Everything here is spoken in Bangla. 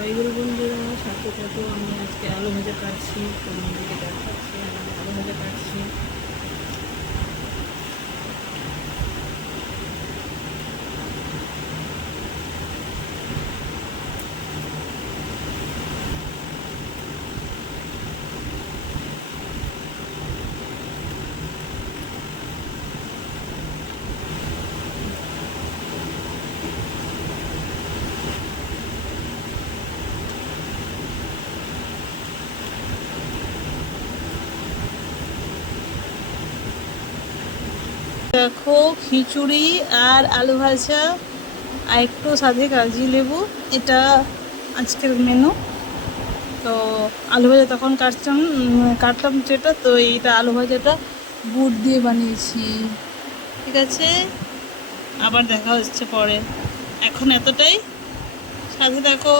জয়গুরু বন্ধুরা, সাথে থাকো। আমি আজকে আলু ভাজা কাটছি, তোমাদেরকে দেখাচ্ছি আমি আলু ভাজা কাটছি। দেখো, খিচুড়ি আর আলু ভাজা আর একটু সাথে কাগজি লেবু, এটা আজকের মেনু। তো আলু ভাজা তখন কাটলাম যেটা, তো এইটা আলু ভাজাটা বুট দিয়ে বানিয়েছি। ঠিক আছে, আবার দেখা হচ্ছে পরে। এখন এতটাই, সাথে দেখো।